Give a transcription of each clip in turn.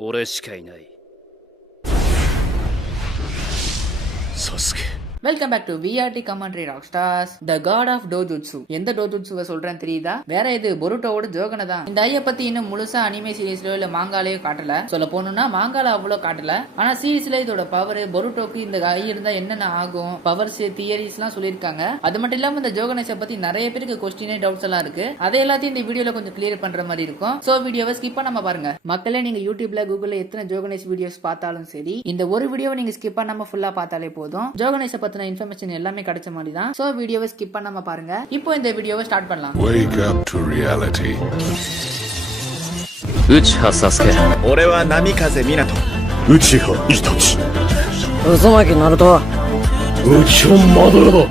俺しかいない。サスケ。வெல்கம் back to VRT commentary rock stars the god of dojutsu. எந்த டோஜுட்சுவை சொல்றேன்னு தெரியுதா? வேற இது பொருட்டோட ஜோகனை தான். இந்த ஐய பத்தி இன்னும் முழுசா அனிமே சீரீஸ்லயோ இல்ல மாங்காலையோ காட்டல. சொல்ல போனோம்னா மாங்கால அவ்வளவு காட்டல. ஆனா சீரீஸ்ல இதோட பவர், பொருட்டோக்கு இந்த ஐ இருந்தா என்னென்ன ஆகும், பவர்ஸ், தியரிஸ் எல்லாம் சொல்லியிருக்காங்க. அது மட்டும் இல்லாம இந்த ஜோகனைஸை பத்தி நிறைய பேருக்கு கொஸ்டினே, டவுட்ஸ் எல்லாம் இருக்கு. அதை எல்லாத்தையும் இந்த வீடியோல கொஞ்சம் கிளியர் பண்ற மாதிரி இருக்கும். சோ வீடியோவை ஸ்கிப் பண்ணாம பாருங்க. மக்களே, நீங்க யூடியூப்ல, கூகுள்ல எத்தனை ஜோகனைஸ் வீடியோஸ் பார்த்தாலும் சரி, இந்த ஒரு வீடியோவை நீங்க ஸ்கிப் பண்ணாம ஃபுல்லா பார்த்தாலே போதும். ஜோகனைஸை பத்தின இன்ஃபர்மேஷன் எல்லாமே கிடைச்ச மாதிரி தான். சோ வீடியோவை ஸ்கிப் பண்ணாம பாருங்க. இப்போ இந்த வீடியோவை ஸ்டார்ட் பண்ணலாம். Wake up to reality. Uchiha Sasuke. 俺は波風湊。内葉イタチ。渦巻きナルト。内葉マドラー。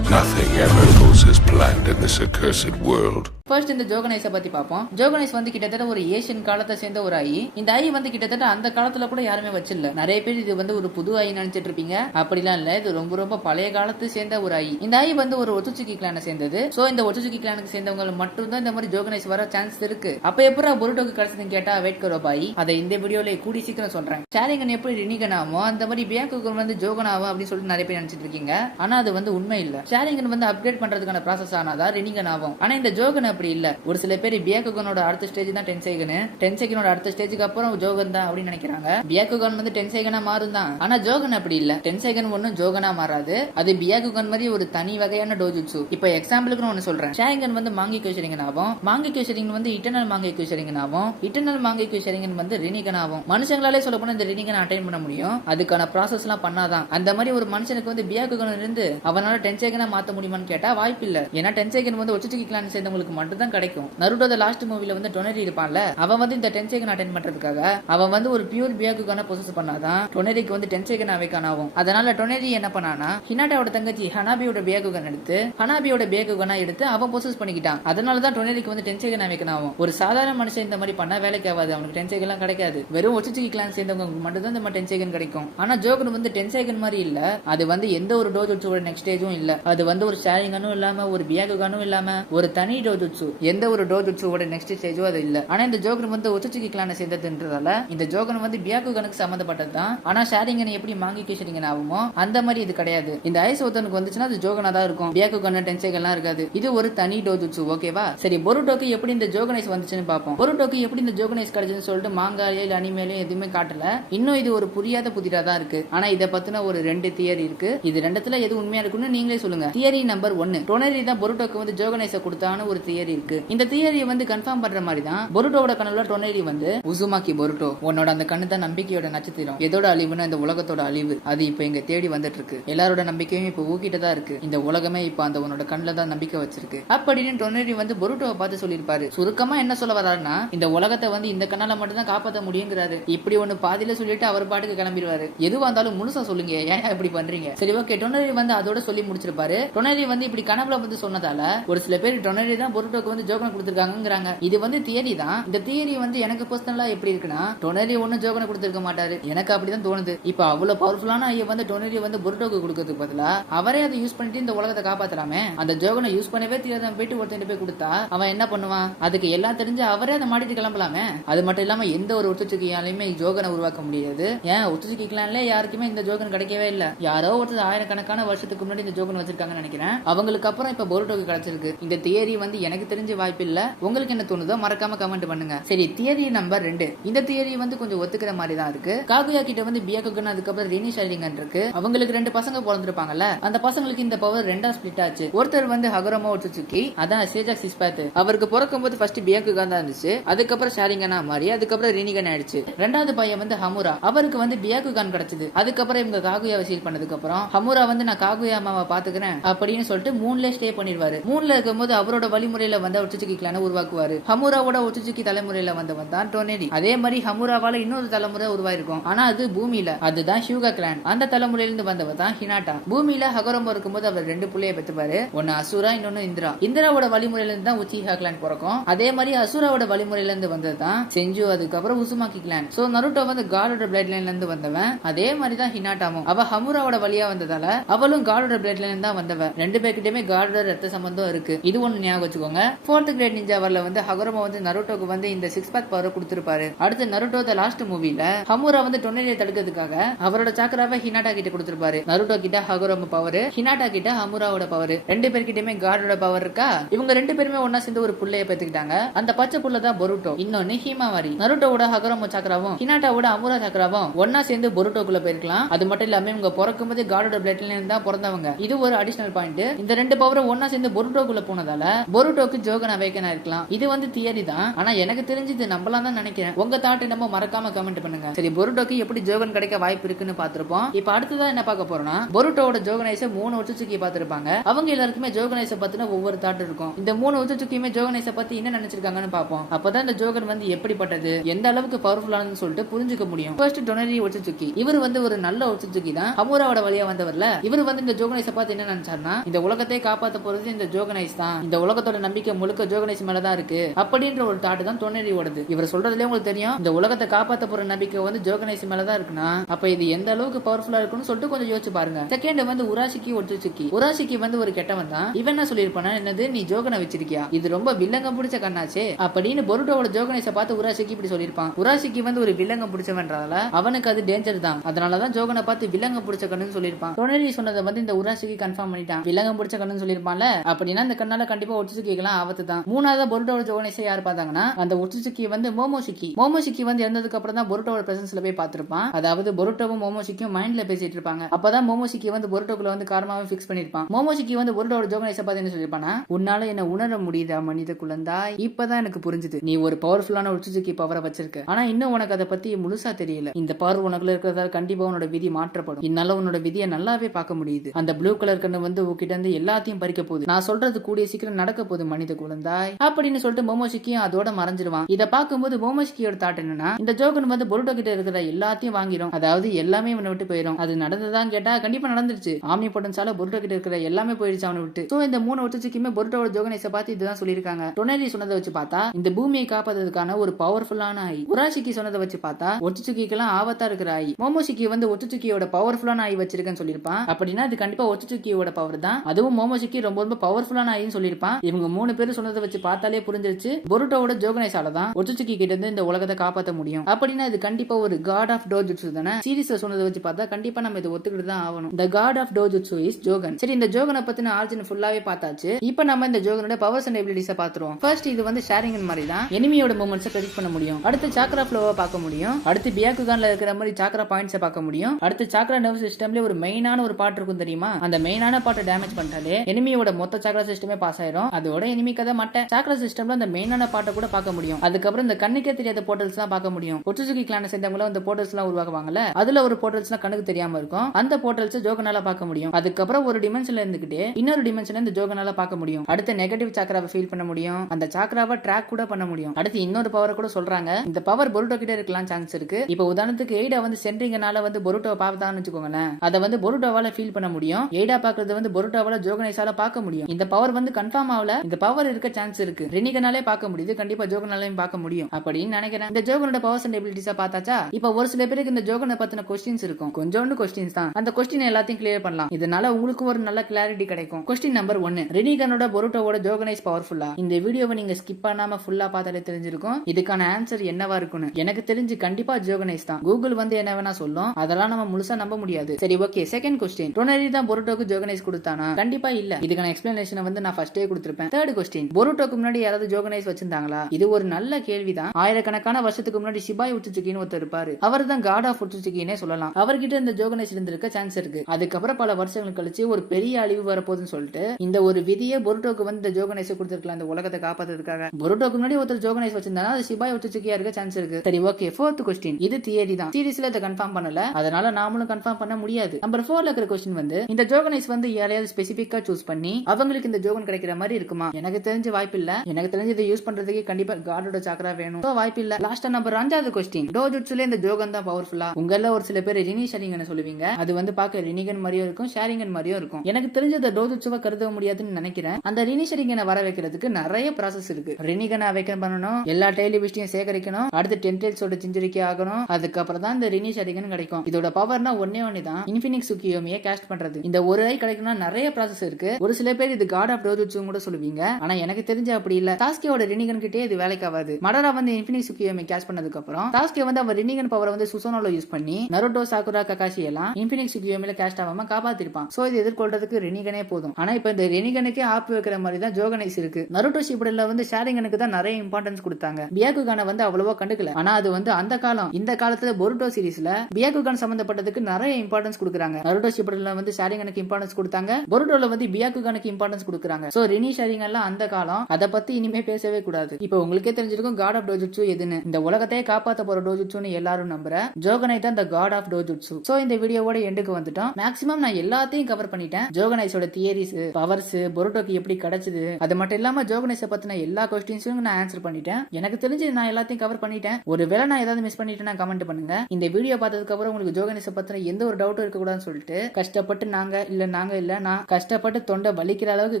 Nothing ever goes as planned in this accursed world. First இந்த ஜோகனைஸை பத்தி பார்ப்போம். ஜோகனைஸ் வந்து கிட்டத்தட்ட ஒரு ஏஷியன் காலத்தை சேர்ந்த ஒரு ஐ. இந்த ஐ வந்து கிட்டத்தட்ட அந்த காலத்துல கூட யாருமே வச்சில்ல. நிறைய பேர் இது வந்து ஒரு புது ஐ நினைச்சிட்டு இருப்பீங்க. அப்படிலாம் இல்ல, இது ரொம்ப ரொம்ப பழைய காலத்து சேர்ந்த ஒரு ஐ. இந்த ஐ வந்து ஒரு ஒத்துசுக்கி கிளானை சேர்ந்தது. சோ இந்த ஒத்துசுக்கி கிளானுக்கு சேர்ந்தவங்க மட்டும் தான் இந்த மாதிரி ஜோகனைஸ் வர சான்ஸ் இருக்கு. அப்ப எப்பரா பொருட்டோக்கு கிடைச்சதுன்னு கேட்டா வெயிட் கரோ பாய். அதை இந்த வீடியோல கூடி சீக்கிரம் சொல்றேன். ஷாரிங்கன் எப்படி ரினிகன் ஆகும், அந்த மாதிரி பியாக்குகன் வந்து ஜோகன் ஆகும் அப்படின்னு சொல்லிட்டு நிறைய பேர் நினைச்சிட்டு இருக்கீங்க. ஆனா அது வந்து உண்மை இல்ல. ஷாரிங்கன் வந்து அப்கிரேட் பண்றதுக்கான ப்ராசஸ் ஆனாதான் ரினிகன் ஆகும். ஆனா இந்த ஜோகன் அப்படி இல்ல. ஒரு சில பேர் பியாக்குகனோட அடுத்த ஸ்டேஜ் தான் டென்சைகன். டென்சைகனோட அடுத்த ஸ்டேஜுக்கு அப்புறம் ஜோகன் தான் அப்படின்னு நினைக்கிறாங்க. பியாக்குகன் வந்து டென்சைகனா மாறும் தான். ஆனா ஜோகன் அப்படி இல்ல. டென்சைகன் ஒன்னும் ஜோகனா மாறாது. அது பியாக்குகன் மாதிரி ஒரு தனி வகையான டோஜுட்சு. இப்போ எக்ஸாம்பிளுக்கு ஒன்னு சொல்றேன். ஷாரிங்கன் வந்து மாங்கிக்யூ ஷரிங்கன் ஆகும். மாங்கிக்யூ ஷரிங்கன் வந்து இட்டர்னல் மாங்கிக்யூ ஷரிங்கன் ஆகும். இட்டர்னல் மாங்கிக்யூ ஷரிங்கன் வந்து ரினிகன் ஆகும். மனுஷங்களாலே சொல்ல போனா இந்த ரினிகன் அட்டைன் பண்ண முடியும். அதுக்கான ப்ராசஸ் எல்லாம் பண்ணாதான். அந்த மாதிரி ஒரு மனுஷனுக்கு வந்து பியாக்குகன் இருந்து அவனால டென்சைகனா மாத்த முடியுமான்னு கேட்டா வாய்ப்பு இல்ல. ஏன்னா டென்சைகன் வந்து ஒச்சுச்சுக்கி கிளான் சேர்ந்தவங்களுக்கு மட்டும் தான் கிடைக்கும். நருடோ தி லாஸ்ட் மூவில வந்து டொனரி இருப்பான்ல, அவன் வந்து இந்த டென்சைகன் அட்டெண்ட் பண்றதுக்காக அவன் வந்து ஒரு பியூர் பியாக்குகான பொசஸ் பண்ணாதான் டொனரிக்கு வந்து டென்சைகன் அவேக்கன் ஆகும். அதனால டொனரி என்ன பண்ணானா, ஹினாட்டாவோட தங்கச்சி ஹனாபியோட பியாக்குகன் எடுத்து ஹனாபியோட பியாக்குகனா எடுத்து அவன் பொசஸ் பண்ணிக்கிட்டான். அதனால தான் டொனரிக்கு வந்து டென்சைகன் அவேக்கன் ஆகும். ஒரு சாதாரண மனுஷன் இந்த மாதிரி பண்ணா வேலைக்கு ஆகாது. அவனுக்கு டென்சைகன் எல்லாம் கிடைக்காது. வெறும் ஒச்சுச்சுக்கி கிளான் சேர்ந்தவங்களுக்கு மட்டும் தான் இந்த மாதிரி டென்சைகன் கிடைக்கும். ஆனா ஜோகன் வந்து டென்சைகன் மாதிரி இல்ல. அது வந்து எந்த ஒரு டோஜுட்சுவோட நெக்ஸ்ட் ஸ்டேஜும் இல்ல. அது வந்து ஒரு ஷாரிங்கனும் இல்லாம ஒரு பியாக்குகனும் இல்லாம ஒரு தனி டோஜுட்சு. எந்த ஒரு டோஜுட்சுவோட நெக்ஸ்ட் ஸ்டேஜோ அது இல்ல. ஆனா இந்த ஜோகன் வந்து ஒச்சுச்சுக்கி கிளானை சேர்ந்ததுன்றதால இந்த ஜோகன் வந்து பியாக்குகனுக்கு சம்பந்தப்பட்டது தான். ஆனா ஷாரிங்கன் எப்படி மாங்கிக்யூ ஷரிங்கன் ஆகுமோ அந்த மாதிரி இது கிடையாது. இந்த ஐஸ் ஒருத்தனுக்கு வந்துச்சுன்னா அது ஜோகனா தான் இருக்கும். பியாக்குகன் டென்சைகன்லாம் இருக்காது. இது ஒரு தனி டோஜுட்சு. ஓகேவா? சரி, பொருட்டோக்கு எப்படி இந்த ஜோகனைஸ் வந்துச்சுன்னு பாப்போம். பொருட்டோக்கு எப்படி இந்த ஜோகனைஸ் கிடைச்சுன்னு சொல்லிட்டு மாங்காலே இல்ல அனிமேலே எதுவுமே காட்டல. இன்னும் இது ஒரு புரியாத புதிரா தான் இருக்கு. ஆனா இத பத்தின ஒரு 2 தியரி இருக்கு. இது ரெண்டுத்துல எது உண்மையா இருக்குன்னு நீங்களே சொல்லுங்க. தியரி நம்பர் 1, டொனரி தான் பொருட்டோக்கு வந்து ஜோகனைஸை கொடுத்தான்னு ஒரு தியரி இருக்கு. இந்த தியரியை வந்து கன்ஃபார்ம் பண்ற மாதிரி தான் பொருட்டோட கண்ணுல டொனரி வந்து உசுமாக்கி பொருட்டோ, உன்னோட அந்த கண்ணு தான் நம்பிக்கையோட நட்சத்திரம். எதோட அழிவுன்னு இந்த உலகத்தோட அழிவு. அது இப்ப இங்க தேடி வந்துட்டு இருக்கு. எல்லாரோட நம்பிக்கையும் இப்ப ஊக்கிட்டு தான் இருக்கு. இந்த உலகமே இப்ப அந்த உன்னோட கண்ணுல தான் நம்பிக்கை வச்சிருக்கு அப்படின்னு டொனரி வந்து பொருட்டோவை பார்த்து சொல்லியிருப்பாரு. சுருக்கமா என்ன சொல்ல வர்றாருன்னா, இந்த உலகத்தை வந்து இந்த கண்ணால மட்டும் தான் காப்பாற்ற முடியுங்கிறாரு. இப்படி ஒண்ணு பாதியில சொல்லிட்டு அவர் பாட்டுக்கு கிளம்பிடுவாரு. எதுவா இருந்தாலும் முழுசா சொல்லுங்க, ஏன் இப்படி பண்றீங்க? சரி, ஓகே. டொனரி வந்து அதோட சொல்லி முடிச்சிருப்பாரு. டொனரி வந்து இப்படி கனவுல வந்து சொன்னதால ஒரு சில பேர் டொனரி தான் பொருட்டோக்கு வந்து ஜோகன் கொடுத்திருக்காங்கிறாங்க. இது வந்து தியரி தான். இந்த தியரி வந்து எனக்கு பர்சனலா எப்படி இருக்குன்னா, டொனரி ஒன்னும் ஜோகனை கொடுத்திருக்க மாட்டாரு. எனக்கு அப்படிதான் தோணுது. இப்ப அவ்வளவு பவர்ஃபுல்லான ஐய வந்து டொனரி வந்து பொருட்டோக்கு கொடுக்கறதுக்கு பதிலா அவரே அதை யூஸ் பண்ணிட்டு இந்த உலகத்தை காப்பாத்தலாமே. அந்த ஜோகனை யூஸ் பண்ணவே தெரியாத போயிட்டு ஒருத்தன் போய் கொடுத்தா அவன் என்ன பண்ணுவான்? அதுக்கு எல்லாம் தெரிஞ்சு அவரே அதை மாட்டிட்டு கிளம்பலாமே. அது மட்டும் இல்லாம எந்த ஒரு ஒத்துச்சுக்கியாலையுமே ஜோகனை உருவாக்க முடியாது. ஏன் ஒத்துச்சுக்கி கிளான்ல யாருக்குமே இந்த ஜோகன் கிடைக்கவே இல்ல. யாரோ ஒருத்தர் ஆயிரக்கணக்கான வருஷத்துக்கு முன்னாடி இந்த ஜோகன் வச்சிருக்காங்கன்னு நினைக்கிறேன். அவங்களுக்கு அப்புறம் இப்ப பொருட்டோக்கு கிடைச்சிருக்கு. இந்த தியரி வந்து எனக்கு தெரிஞ்ச வாய்ப்பு இல்ல. உங்களுக்கு என்ன தோணுதோ மறக்காம கமெண்ட் பண்ணுங்க. சரி, தியரி நம்பர் 2. இந்த தியரி வந்து கொஞ்சம் ஒத்துக்கிற மாதிரி தான் இருக்கு. காகுயா கிட்ட வந்து பியாக்குகன் அதுக்கப்புறம் ரினி ஷரிங்கன் இருக்கு. அவங்களுக்கு 2 பசங்க பிறந்திருப்பாங்கல்ல. அந்த பசங்களுக்கு இந்த பவர் 2ஆ ஸ்பிளிட் ஆச்சு. ஒருத்தர் வந்து ஹகரமோ ஒச்சுச்சுக்கி, அதான் சேஜாக் சிஸ்பாத். அவருக்கு பிறக்கும்போது ஃபர்ஸ்ட் பியாக்குகன் தான் இருந்துச்சு. அதுக்கப்புறம் ஷாரிங்கனா மாறி அதுக்கப்புறம் ரினிகன் ஆயிடுச்சு. 2வது பையன் வந்து ஹமுரா. அவருக்கு வந்து பியாக்குகன் கிடைச்சது. அதுக்கப்புறம் இவங்க காகுயாவை சீல் பண்ணதுக்கு அப்புறம் ஹமுரா வந்து நான் காகுயா அம்மாவை பாத்துக்கிறேன் அப்படின்னு சொல்லிட்டு மூன்ல ஸ்டே பண்ணிடுவாரு. மூன்ல இருக்கும்போது அவரோட வழிமுறையில வந்து ஒச்சுச்சுக்கி கிளான உருவாக்குவாரு. ஹமுராவோட ஒச்சுச்சுக்கி தலைமுறையில வந்தவன் தான் டொனரி. அதே மாதிரி ஹமுராவால இன்னொரு தலைமுறை உருவாயிருக்கும். ஆனா அது பூமியில. அதுதான் ஹியூகா கிளான். அந்த தலைமுறையில இருந்து வந்தவ தான் ஹினாட்டா. பூமியில ஹகரம்போ இருக்கும்போது அவர் 2 புள்ளைய பெற்றுப்பாரு. ஒன்னு அசுரா, இன்னொன்னு இந்திரா. இந்திராவோட வழிமுறையில இருந்து தான் உச்சிஹா கிளான் பிறக்கும். அதே மாதிரி அசுராவோட வழிமுறையில இருந்து வந்ததுதான் செஞ்சு, அதுக்கப்புறம் உசுமாக்கி கிளான். சோ நருட்டோ வந்து காடோட பிளட் லைன்ல இருந்து வந்தவன். அதே மாதிரி தான் ஹினாட்டாவும். அவ ஹமுராவோட வழியா வந்ததால அவளும் காடோட பிளட் லைன் தான் வந்தவ. 2 பேர்கிட்டயுமே காடோட ரத்த சம்பந்தம் இருக்கு. இது ஒண்ணு ஞாபகம் வச்சுக்கோங்க. கொடுத்துருப்பாங்க. 4th கிரேட் நிஞ்சா வரல வந்து ஹகுரமா வந்து நருட்டோக்கு வந்து இந்த 6 பேக் பவர் கொடுத்திருப்பாரு. அடுத்து நருட்டோ த லாஸ்ட் மூவில ஹமுரா வந்து டொனேரியை தடுக்கிறதுக்காக அவரோட சாக்கராவை ஹினாட்டா கிட்ட கொடுத்திருப்பாரு. நருட்டோ கிட்ட ஹகுரமா பவர், ஹினாட்டா கிட்ட ஹமுராவோட பவர். ரெண்டு பேர்கிட்டயுமே காடோட பவர் இருக்கா. இவங்க ரெண்டு பேருமே ஒன்னா சேர்ந்து ஒரு புள்ளைய பெத்துக்கிட்டாங்க. அந்த பச்சை புள்ள தான் பொருட்டோ, இன்னொன்னு ஹிமாவாரி. நருட்டோவோட ஹகுரமா சாக்கராவும் ஹினாட்டாவோட அமுரா சாக்கராவும் ஒன்னா சேர்ந்து பொருட்டோக்குள்ள போயிருக்கலாம். அது மட்டும் இல்லாம இவங்க பிறக்கும் போது காடோட பிளட்ல இருந்து தான் பிறந்தவங்க. இது ஒரு அடிஷனல் பாயிண்ட். இந்த ரெண்டு பவரும் ஒன்னா சேர்ந்து பொருட்டோக்குள்ள போனதால பொருட்டோக்கு ஜோகன் அவேக்கன் ஆயிருக்கலாம். இது வந்து தியரி தான், ஆனா எனக்கு தெரிஞ்சு இது நம்பலாம் தான் நினைக்கிறேன். உங்க தாட் நம்ம மறக்காம கமெண்ட் பண்ணுங்க. சரி, பொருட்டோக்கு எப்படி ஜோகன் கிடைக்க வாய்ப்பு இருக்குன்னு பாத்திருப்போம். இப்ப அடுத்ததான் என்ன பார்க்க போறோம்னா பொருட்டோட ஜோகனைஸ 3 ஒச்சுச்சுக்கி பாத்திருப்பாங்க. அவங்க எல்லாருக்குமே ஜோகனைஸ பத்தின ஒவ்வொரு தாட் இருக்கும். இந்த 3 ஒச்சுச்சுக்கியுமே ஜோகனைஸ பத்தி என்ன நினைச்சிருக்காங்கன்னு பாப்போம். அப்பதான் இந்த ஜோகன் வந்து எப்படிப்பட்டது, எந்த அளவுக்கு பவர்ஃபுல்லானதுன்னு சொல்லிட்டு புரிஞ்சுக்க முடியும். ஃபர்ஸ்ட் டொனரி ஒச்சுச்சுக்கி. இவர் வந்து ஒரு நல்ல ஒச்சுச்சுக்கி தான். ஹமுராவோட வழியா வந்தவர்ல. இவர் வந்து இந்த ஜோகனைஸ பார்த்து என்ன நினைச்சாருன்னா, இந்த உலகத்தை காப்பாத்த போறது இந்த ஜோகனைஸ் தான், இந்த உலகத்தோட நம்பிக்கை முழுக்க ஜோகனைஸ் மேலதான் இருக்கு அப்படின்ற ஒரு தாட் தான் டொனரியோடது. இவர் சொல்றதுல உங்களுக்கு தெரியும், இந்த உலகத்தை காப்பாத்த போற நம்பிக்கை வந்து ஜோகனைஸ் மேலதான் இருக்குன்னா அப்ப இது எந்த அளவுக்கு பவர்ஃபுல்லா இருக்குன்னு சொல்லிட்டு கொஞ்சம் யோசிச்சு பாருங்க. செகண்ட் வந்து உராஷிக்கி ஒச்சுச்சுக்கி. உராஷிக்கி வந்து ஒரு கெட்டவன் தான். இவன் என்ன சொல்லிருப்பானா, என்னது நீ ஜோகனை வச்சிருக்கியா, இது ரொம்ப வில்லங்கம் பிடிச்ச கண்ணாச்சே அப்படின்னு பொருட்டோட ஜோகனைஸ பார்த்து உராஷிக்கி இப்படி சொல்லிருப்பான். உராஷிக்கி வந்து ஒரு வில்லங்கம் பிடிச்சவன்றதால அவனுக்கு அது டேஞ்சர் தான். அதனாலதான் ஜோகனை பார்த்து வில்லங்கம் பிடிச்ச கண்ணுன்னு சொல்லிருப்பான். டொனரி சொன்னதை வந்து இந்த உராஷிக்கி கன்ஃபார்ம் பண்ணிட்டான். வில்லங்கம் பிடிச்ச கண்ணுன்னு சொல்லிருப்பான்ல, அப்படின்னா இந்த கண்ணால கண்டிப்பா ஒச்சுச்சுக்கிலாம் ஆபத்து தான். மூணாவது பொருட்டோட ஜோகனைஸை யார் பார்த்தாங்கன்னா அந்த ஒச்சுச்சுக்கி வந்து மோமோஷிக்கி. மோமோஷிக்கி வந்து இறந்ததுக்கு அப்புறம் தான் பொருட்டோட பிரசன்ஸ்ல போய் பார்த்திருப்பான். அதாவது பொருட்டோவும் மோமோஷிக்கியும் மைண்ட்ல பேசிட்டு இருப்பாங்க. அப்பதான் மோமோஷிக்கி வந்து பொருட்டோக்குள்ள வந்து காரமாவே ஃபிக்ஸ் பண்ணிருப்பான். மோமோஷிக்கி வந்து பொருட்டோட ஜோகனைஸை பார்த்து என்ன சொல்லிருப்பானா, உன்னால என்ன உணர முடியுதா மனித குழந்தாய், இப்பதான் எனக்கு புரிஞ்சுது நீ ஒரு பவர்ஃபுல்லான ஒச்சுச்சுக்கி பவரை வச்சிருக்க. ஆனா இன்னும் உனக்கு அதை பத்தி முழுசா தெரியல. இந்த பவர் உனக்குள்ள இருக்கிறதால கண்டிப்பா உன்னோட விதி மாற்றப்படும். என்னால உன்னோட விதியை நல்லாவே பார்க்க முடியுது. அந்த ப்ளூ கலர் கண்ணு வந்து உன்கிட்ட இருந்து எல்லாத்தையும் பறிக்க போகுது. நான் சொல்றது கூடிய சீக்கிரம் நடக்க போகுது மனித குழந்தாய் அப்படின்னு சொல்லிட்டு மோமோஷிக்கியும் அதோட மறைஞ்சிருவான். இதை பார்க்கும்போது மோமோஷிக்கியோட தாட் என்னன்னா, இந்த ஜோகன் வந்து பொருட்டோ கிட்ட இருக்கிற எல்லாத்தையும் வாங்கிரும். அதாவது எல்லாமே இவனை விட்டு போயிடும். அது நடந்ததான் கேட்டா கண்டிப்பா நடந்துருச்சு. ஆம்னி பொட்டன்ஸால பொருட்டோ கிட்ட இருக்கிற எல்லாமே போயிடுச்சு அவனை விட்டு. சோ இந்த 3 ஒச்சுச்சுக்கியுமே பொருட்டோட ஜோகனைஸை பார்த்து இதுதான் சொல்லியிருக்காங்க. டொனரி சொன்னதை வச்சு பார்த்தா இந்த பூமியை காப்பாத்துறதுக்கான ஒரு பவர்ஃபுல்லான ஆய். உராஷிக்கி சொன்னதை வச்சு பார்த்தா ஒச்சுச்சுக்கிக்கெல்லாம் ஆபத்தா இருக்கிற ஆய். மோமோஷிக்கி வந்து ஒச்சுச்சுக்கியோட பவர்ஃபுல்லான ஆய் வச்சிருக்கேன்னு சொல்லியிருப்பான். அப்படின்னா அது கண்டிப்பா ஒச்சுச்சுக்கியோட பவர் தான். அதுவும் மோமோஷிக்கி ரொம்ப ரொம்ப பவர்ஃபுல்லான ஆயின்னு சொல்லியிருப்பான். இவங்க 3 பேரும் சொன்னதை வச்சு பார்த்தாலே புரிஞ்சிருச்சு பொருட்டோட ஜோகனைஸால தான் ஒச்சுச்சுக்கி கிட்ட இருந்து இந்த உலகத்தை காப்பாற்ற முடியும். அப்படின்னா இது கண்டிப்பா ஒரு காட் ஆஃப் டோஜுட்சு தானே. சீரிஸ்ல சொன்னதை வச்சு பார்த்தா கண்டிப்பா நம்ம இதை ஒத்துக்கிட்டு தான் ஆகணும். The god of dojutsu is Johan. சரி, இந்த ஜோகனை பத்தின ஆர்ஜின் ஃபுல்லாவே பார்த்தாச்சு. இப்போ நம்ம இந்த ஜோகனோட பவர்ஸ் அண்ட் எபிலிட்டிஸை பார்த்துருவோம். ஃபர்ஸ்ட் இது வந்து ஷேரிங்கன் மாதிரி தான் எனிமியோட மூவ்மெண்ட்ஸை ப்ரெடிக்ட் பண்ண முடியும். அடுத்து சாக்ரா ஃப்ளோவை பார்க்க முடியும். அடுத்து பியாக்குகான்ல இருக்கிற மாதிரி சாக்ரா பாயிண்ட்ஸை பார்க்க முடியும். அடுத்து சாக்ரா நர்வ் சிஸ்டம்ல ஒரு மெயினான ஒரு பார்ட் இருக்கும் தெரியுமா, அந்த மெயினான பார்ட்டை டேமேஜ் பண்ணிட்டாலே எனிமியோட மொத்த சாக்ரா சிஸ்டமே பாஸ் ஆயிரும். அதோட எனிமி கதை மட்ட சாக்ரா சிஸ்டம்ல அந்த மெயினான பார்ட்டை கூட பார்க்க முடியும். அதுக்கப்புறம் இந்த கண்ணுக்கே தெரியாத போர்ட்டல்ஸ் தான் பார்க்க முடியும். ஒச்சுசுகி கிளானை சேர்ந்தவங்களும் அந்த போர்ட்டல்ஸ் எல்லாம் உருவாக்குவாங்கல்ல, அதுல ஒரு போர்ட்டல்ஸ் கண்ணுக்கு தெரியாம இருக்கும். அந்த போர்ட்டல்ஸ் ஜோகனால பார்க்க முடியும். அதுக்கப்புறம் ஒரு டிமென்ஷன்ல இருந்துகிட்டே இன்னொரு டிமென்ஷன்ல இந்த ஜோகனால பார்க்க முடியும். அடுத்து நெகட்டிவ் சாக்ராவை ஃபீல் பண்ண முடியும். அந்த சாக்ராவை ட்ராக் கூட பண்ண முடியும். அடுத்து இன்னொரு பவர் கூட சொல்றாங்க. இந்த பவர் பொருட்டோ கிட்ட இருக்கலாம் சான்ஸ் இருக்கு. இப்போ உதாரணத்துக்கு எய்டா வந்து சென்ட்ரிங்கனால வந்து பொருட்டோவை பார்த்தான்னு வச்சுக்கோங்களேன், அதை வந்து பொருட்டோவால ஃபீல் பண்ண முடியும். எய்டா பார்க்கறது வந்து பொருட்டோவால ஜோகனைஸால பார்க்க முடியும். இந்த பவர் வந்து கன்ஃபார்ம் ஆகல, இந்த பவர் இருக்க சான்ஸ் இருக்கு. ரெனிகனாலே பார்க்க முடியுது, கண்டிப்பா ஜோகனாலையும் பார்க்க முடியும் அப்படின்னு நினைக்கிறேன். இந்த ஜோகனோட பவர்ஸ் அண்ட் எபிலிட்டிஸா பார்த்தாச்சா. இப்போ ஒரு சில பேருக்கு இந்த ஜோகனை பத்தின கொஸ்டின்ஸ் இருக்கும். கொஞ்சோண்டு கொஸ்டின்ஸ் தான். அந்த கொஸ்டின் எல்லாத்தையும் கிளியர் பண்ணலாம். இதனால உங்களுக்கு ஒரு நல்ல கிளாரிட்டி கிடைக்கும். கொஸ்டின் நம்பர் 1, ரெனிகனோட பொருட்டோவோட ஜோகனைஸ் பவர்ஃபுல்லா? இந்த வீடியோவை நீங்க ஸ்கிப் பண்ணாம ஃபுல்லா பார்த்தாலே தெரிஞ்சிருக்கும் இதுக்கான ஆன்சர் என்னவா இருக்குன்னு. எனக்கு தெரிஞ்சு கண்டிப்பா ஜோகனைஸ் தான். கூகுள் வந்து என்ன வேணா சொல்லும், அதெல்லாம் நம்ம முழுசா நம்ப முடியாது. சரி, ஓகே. செகண்ட் கொஸ்டின், டொனரி தான் பொருட்டோக்கு ஜோகனைஸ் கொடுத்தானா? கண்டிப்பா இல்ல. இதுக்கான எக்ஸ்பிளனேஷன் வந்து நான் ஃபர்ஸ்டே கொடுத்திருப்பேன். தேர்ட் கொஸ்டின், பொருட்டோக்கு முன்னாடி யாராவது ஜோகனைஸ் வச்சிருந்தாங்களா? இது ஒரு நல்ல கேள்விதான். ஆயிரக்கணக்கான வருஷத்துக்கு முன்னாடி ஷிபாய் உச்சுச்சுக்கின்னு ஒருத்தர் இருப்பாரு. அவர் தான் காட் ஆஃப் உச்சுச்சுக்கினே சொல்லலாம். அவர்கிட்ட இந்த ஜோகனைஸ் இருந்திருக்க சான்ஸ் இருக்கு. அதுக்கப்புறம் பல வருஷங்கள் கழிச்சு ஒரு பெரிய அழிவு வரப்போகுதுன்னு சொல்லிட்டு இந்த ஒரு விதியை பொருட்டோக்கு வந்து இந்த ஜோகனைஸ் கொடுத்திருக்கலாம், இந்த உலகத்தை காப்பாத்துறதுக்காக. பொருட்டோக்கு முன்னாடி ஒருத்தர் ஜோகனைஸ் வச்சிருந்தானா அது ஷிபாய் உச்சுச்சுக்கியா இருக்க சான்ஸ் இருக்கு. சரி, ஓகே. ஃபோர்த் கொஸ்டின், இது தியரி தான். சீரிஸ்ல இதை கன்ஃபார்ம் பண்ணல, அதனால நாமளும் கன்ஃபார்ம் பண்ண முடியாது. நம்பர் 4ல இருக்கிற கொஸ்டின் வந்து இந்த ஜோகனைஸ் வந்து யாரையாவது ஸ்பெசிபிக்கா சூஸ் பண்ணி அவங்களுக்கு இந்த ஜோகன் கிடைக்கிற மாதிரி இருக்குமா? எனக்கு தெரிஞ்ச வாய்ப்பு இல்ல. எனக்கு தெரிஞ்சு இதை யூஸ் பண்றதுக்கு கண்டிப்பா காடோட சாக்ரா வேணும். வாய்ப்பு இல்ல. லாஸ்டா நம்பர் 5வது கொஸ்டின், டோஜுட்சுல இந்த ஜோகன் தான் பவர்ஃபுல்லா? உங்கள ஒரு சில பேர் ரினி ஷேரிங்கன் சொல்லுவீங்க. அது வந்து பார்க்க ரினிகன் மாதிரியும் இருக்கும், ஷேரிங்கன் மாதிரியும் இருக்கும். எனக்கு தெரிஞ்ச டோஜுட்சுவை கருத முடியாதுன்னு நினைக்கிறேன். அந்த ரினி ஷேரிங்கனை வர வைக்கிறதுக்கு நிறைய ப்ராசஸ் இருக்கு. ரினிகனை அவேக்கன் பண்ணணும், எல்லா டெய்லிவிஸ்டையும் சேகரிக்கணும், அடுத்து 10 டெய்ல்ஸோட ஜிஞ்சரிக்கி ஆகணும், அதுக்கப்புறம் தான் இந்த ரினி ஷேரிங்கன் கிடைக்கும். இதோட பவர்னா ஒன்னே தான் இன்ஃபினிக்ஸ் சுக்கியோமியை காஸ்ட் பண்றது. இந்த ஒரு ஐ கிடைக்கணும்னா நிறைய ப்ராசஸ் இருக்கு. ஒரு சில பேர் இது காட் ஆஃப் டோஜுட்சு கூட சொல்லுவீங்க. ஆனா எனக்கு தெரிஞ்ச அப்படி இல்ல. சாஸ்கேவோட ரினிகன் கிட்டே இது வேலைக்கு ஆகாது. மடரா வந்து இன்ஃபினிக்ஸ் சுக்கியோமி கேட்ச் பண்ணதுக்கு அப்புறம் சாஸ்கே வந்து அவர் ரினிகன் பவரை வந்து சுசோனோல யூஸ் பண்ணி நருட்டோ, சாகுரா, ககாஷி எல்லாம் இன்ஃபினிக்ஸ் சுக்கியோமில கேஸ்ட் ஆகாம காப்பாத்திருப்பான். சோ இது எதிர்கொள்றதுக்கு ரினிகனே போதும். ஆனா இப்ப இந்த ரினிகனுக்கே ஆப்பு வைக்கிற மாதிரி தான் ஜோகனைஸ் இருக்கு. நருட்டோ ஷிப்புடன்ல வந்து ஷேரிங்கனுக்கு தான் நிறைய இம்பார்ட்டன்ஸ் கொடுத்தாங்க. பியாகுகான வந்து அவ்வளவா கண்டுக்கல. ஆனா அது வந்து அந்த காலம். இந்த காலத்துல பொருட்டோ சீரிஸ்ல பியாகுகான் சம்பந்தப்பட்டதுக்கு நிறைய இம்பார்ட்டன்ஸ் கொடுக்குறாங்க. நருட்டோ ஷிப்புடன்ல வந்து ஷேரிங்கனுக்கு இம்பார்ட்டன்ஸ் கொடுத்தாங்க. பொருட்டோல வந்து பியாகுகானுக்கு இம்பார்ட்டன்ஸ் கொடுக்குறாங்க. சோ ரினி ஷேரிங் எல்லாம் அந்த காலம். அத பத்தி இனிமே பேசவே கூடாது. இப்போ உங்களுக்கே தெரிஞ்சிருக்கும் காட் ஆஃப் டோஜுட்சு எதுன்னு. இந்த உலகத்தையே காப்பாத்த போற டோஜுட்சுன்னு எல்லாரும் நம்புற ஜோகனை தான் the god of dojutsu. So இந்த வீடியோவோட எண்டுக்கு வந்துட்டோம். மேக்ஸிமம் நான் எல்லாத்தையும் கவர் பண்ணிட்டேன். ஜோகனைஸோட தியரிஸ், பவர்ஸ், பொருட்டோக்கு எப்படி கிடைச்சது, அது மட்டும் இல்லாம ஜோகனைஸை பத்தின எல்லா क्वेश्चंसையும் நான் ஆன்சர் பண்ணிட்டேன். எனக்கு தெரிஞ்சு நான் எல்லாத்தையும் கவர் பண்ணிட்டேன். ஒருவேளை நான் ஏதாவது மிஸ் பண்ணிட்டேன்னா கமெண்ட் பண்ணுங்க. இந்த வீடியோ பார்த்ததுக்கு அப்புறம் உங்களுக்கு ஜோகனைஸை பத்தின எந்த ஒரு டவுட்டும் இருக்க கூடாதுன்னு சொல்லிட்டு கஷ்டப்பட்டு நான் கஷ்டப்பட்டு தொண்டை வலிக்கிற அளவுக்கு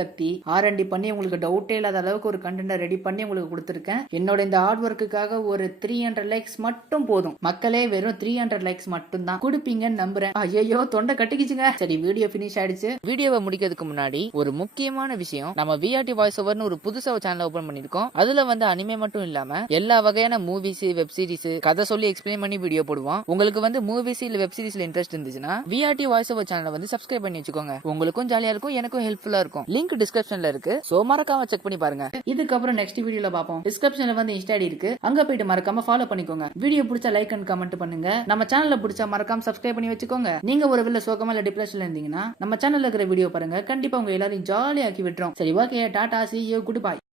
கத்தி R&D பண்ணி உங்களுக்கு டவுட்டே இல்லாத அளவுக்கு ஒரு கண்டென்ட் ரெடி பண்ணி உங்களுக்கு கொடுத்துருக்கேன். என்னோட இந்த ஹார்ட் ஒர்க்குக்காக ஒரு 300 லைக்ஸ் மட்டும் போதும். மக்களே வெறும் 300 லைக்ஸ் மட்டும் தான் கொடுப்பீங்கன்னு நம்புறேன். ஐயோ தொண்டை கட்டிக்கிச்சுங்க. சரி வீடியோ பினிஷ் ஆயிடுச்சு. வீடியோவை முடிக்கிறதுக்கு முன்னாடி ஒரு முக்கியமான விஷயம், நம்ம VRT வாய்ஸ் ஓவர்னு ஒரு புதுசா சேனல் ஓபன் பண்ணிருக்கோம். அதுல வந்து அனிமே மட்டும் இல்லாம எல்லா வகையான மூவிஸ், வெப் சீரிஸ், கதை சொல்லி எக்ஸ்பிளைன் பண்ணி வீடியோ போடுவோம். உங்களுக்கு வந்து மூவிஸ் இல்ல வெப் சீரிஸ்ல இன்ட்ரெஸ்ட் இருந்துச்சுன்னா VRT வாய்ஸ் ஓவர் சேனலை வந்து சப்ஸ்கிரைப் பண்ணி வச்சுக்கோங்க. உங்களுக்கும் ஜாலியா இருக்கும், எனக்கும் ஹெல்ப்ஃபுல்லா இருக்கும். லிங்க் டிஸ்கிரிப்ஷன்ல இருக்கு. சோ மறக்காம செக் பண்ணி பாருங்க. இதுக்கப்புறம் நெக்ஸ்ட் வீடியோல பாப்போம். டிஸ்கிரிப்ஷன்ல வந்து இன்ஸ்டா ஐடி இருக்கு, அங்க போயிட்டு மறக்காம ஃபாலோ பண்ணிக்கோங்க. வீடியோ பிடிச்சா லைக் அண்ட் கமெண்ட் பண்ணுங்க. நம்ம சேனல்ல பிடிச்சா மறக்காம சப்ஸ்கிரைப் பண்ணி வச்சுக்கோங்க. நீங்க ஒரு வேளை சோகமா இல்ல டிப்ரெஷன்ல இருந்தீங்கன்னா நம்ம சேனல்ல இருக்கிற வீடியோ பாருங்க. கண்டிப்பா உங்க எல்லாரையும் ஜாலியா ஆக்கி விட்டுரும். சரி okay, Tata, see you, goodbye.